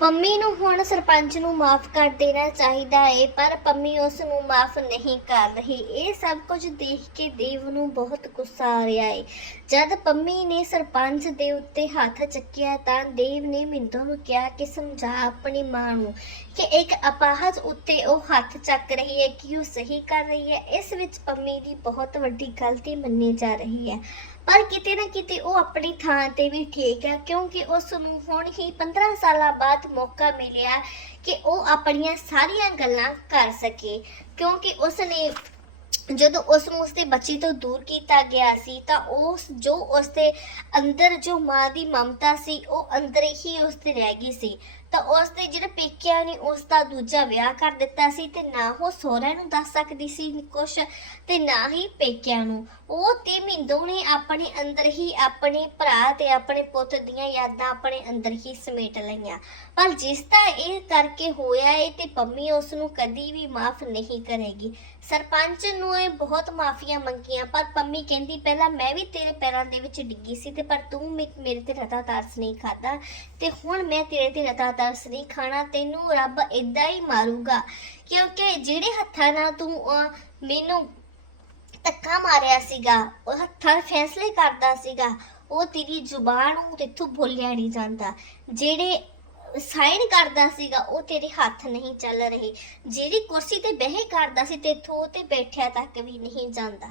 ਪੰਮੀ ਨੂੰ ਹੁਣ ਸਰਪੰਚ ਨੂੰ ਮਾਫ ਕਰ ਦੇਣਾ ਚਾਹੀਦਾ ਹੈ ਪਰ ਪੰਮੀ ਉਸ ਨੂੰ ਮਾਫ ਨਹੀਂ ਕਰ ਰਹੀ। ਇਹ ਸਭ ਕੁਝ ਦੇਖ ਕੇ ਦੇਵ ਨੂੰ ਬਹੁਤ ਗੁੱਸਾ ਆ ਰਿਹਾ ਹੈ ਜਦ ਪੰਮੀ ਨੇ ਸਰਪੰਚ ਦੇ ਉੱਤੇ ਹੱਥ ਚੱਕਿਆ ਤਾਂ ਦੇਵ ਨੇ ਮਿੰਦੋ ਨੂੰ ਕਿਹਾ ਕਿ ਸਮਝਾ ਆਪਣੀ ਮਾਂ ਨੂੰ ਕਿ ਇੱਕ ਅਪਾਹਜ ਉੱਤੇ ਉਹ ਹੱਥ ਚੱਕ ਰਹੀ ਹੈ ਕਿ ਉਹ ਸਹੀ ਕਰ ਰਹੀ ਹੈ ਇਸ ਵਿੱਚ ਪੰਮੀ ਦੀ ਬਹੁਤ ਵੱਡੀ ਗਲਤੀ ਮੰਨੀ ਜਾ ਰਹੀ ਹੈ ਪਰ ਕਿਤੇ ਨਾ ਕਿਤੇ ਉਹ ਆਪਣੀ ਥਾਂ ਤੇ ਵੀ ਠੀਕ ਹੈ, ਕਿਉਂਕਿ ਉਸ ਨੂੰ ਹੁਣ ਹੀ 15 ਸਾਲਾਂ ਬਾਅਦ ਮੌਕਾ ਮਿਲਿਆ ਕਿ ਉਹ ਆਪਣੀਆਂ ਸਾਰੀਆਂ ਗੱਲਾਂ ਕਰ ਸਕੇ। ਕਿਉਂਕਿ ਉਸ ਨੇ ਜਦੋਂ ਉਸ ਨੂੰ ਉਸਦੇ ਬੱਚੇ ਤੋਂ ਦੂਰ ਕੀਤਾ ਗਿਆ ਸੀ, ਤਾਂ ਉਸ ਜੋ ਉਸਦੇ ਅੰਦਰ ਜੋ ਮਾਂ ਦੀ ਮਮਤਾ ਸੀ, ਉਹ ਅੰਦਰ ਹੀ ਉਸਦੇ ਰਹਿ ਗਈ ਸੀ। ਤਾਂ ਉਸਦੇ ਜਿਹੜੇ ਪੇਕਿਆਂ ਨੇ, ਉਸ ਦਾ ਦੂਜਾ ਵਿਆਹ ਕਰ ਦਿੱਤਾ ਸੀ ਤੇ ਨਾ ਉਹ ਸਹੁਰਿਆਂ ਨੂੰ ਦੱਸ ਸਕਦੀ ਸੀ ਕੁਛ ਤੇ ਨਾ ਹੀ ਪੇਕਿਆਂ ਨੂੰ। ਉਹ ਤੇ ਮਿੰਦੋ ਨੇ ਆਪਣੇ ਅੰਦਰ ਹੀ ਆਪਣੇ ਭਰਾ ਤੇ ਆਪਣੇ ਪੁੱਤ ਦੀਆਂ ਯਾਦਾਂ ਆਪਣੇ ਅੰਦਰ ਹੀ ਸਮੇਟ ਲਈਆਂ। ਪਰ ਜਿਸ ਦਾ ਇਹ ਕਰਕੇ ਹੋਇਆ ਏ ਤੇ ਪੰਮੀ ਉਸ ਨੂੰ ਕਦੀ ਵੀ ਮਾਫ ਨਹੀਂ ਕਰੇਗੀ। ਸਰਪੰਚ ਨੂੰ ਇਹ ਬਹੁਤ ਮਾਫੀਆਂ ਮੰਗੀਆਂ, ਪਰ ਪੰਮੀ ਕਹਿੰਦੀ, ਪਹਿਲਾਂ ਮੈਂ ਵੀ ਤੇਰੇ ਪੈਰਾਂ ਦੇ ਵਿੱਚ ਡਿੱਗੀ ਸੀ ਤੇ ਪਰ ਤੂੰ ਮੇ- ਮੇਰੇ ਤੇ ਰਤਾ ਤਰਸ ਨਹੀਂ ਖਾਦਾ ਤੇ ਹੁਣ ਮੈਂ ਤੇਰੇ ਤੇ ਰਤਾ ਤਰਸ ਨਹੀਂ ਖਾਣਾ, ਤੈਨੂੰ ਰੱਬ ਇਦਾਂ ਹੀ ਮਾਰੂਗਾ। ਕਿਉਂਕਿ ਜਿਹੜੇ ਹੱਥਾਂ ਨਾਲ ਤੂੰ ਮੈਨੂੰ ਧੱਕਾ ਮਾਰਿਆ ਸੀਗਾ, ਉਹ ਹੱਥਾਂ ਫੈਸਲੇ ਕਰਦਾ ਸੀਗਾ, ਉਹ ਤੇਰੀ ਜ਼ੁਬਾਨ ਨੂੰ ਤੇਥੋਂ ਬੋਲਿਆ ਨਹੀਂ ਜਾਂਦਾ। ਜਿਹੜੇ ਸਾਈਨ ਕਰਦਾ ਸੀਗਾ, ਉਹ ਤੇਰੇ ਹੱਥ ਨਹੀਂ ਚੱਲ ਰਹੇ। ਜਿਹੜੀ ਕੁਰਸੀ ਤੇ ਬਹਿ ਕਰਦਾ ਸੀ, ਤੇਥੋਂ ਉਹ ਤੇ ਬੈਠਿਆ ਤੱਕ ਵੀ ਨਹੀਂ ਜਾਂਦਾ।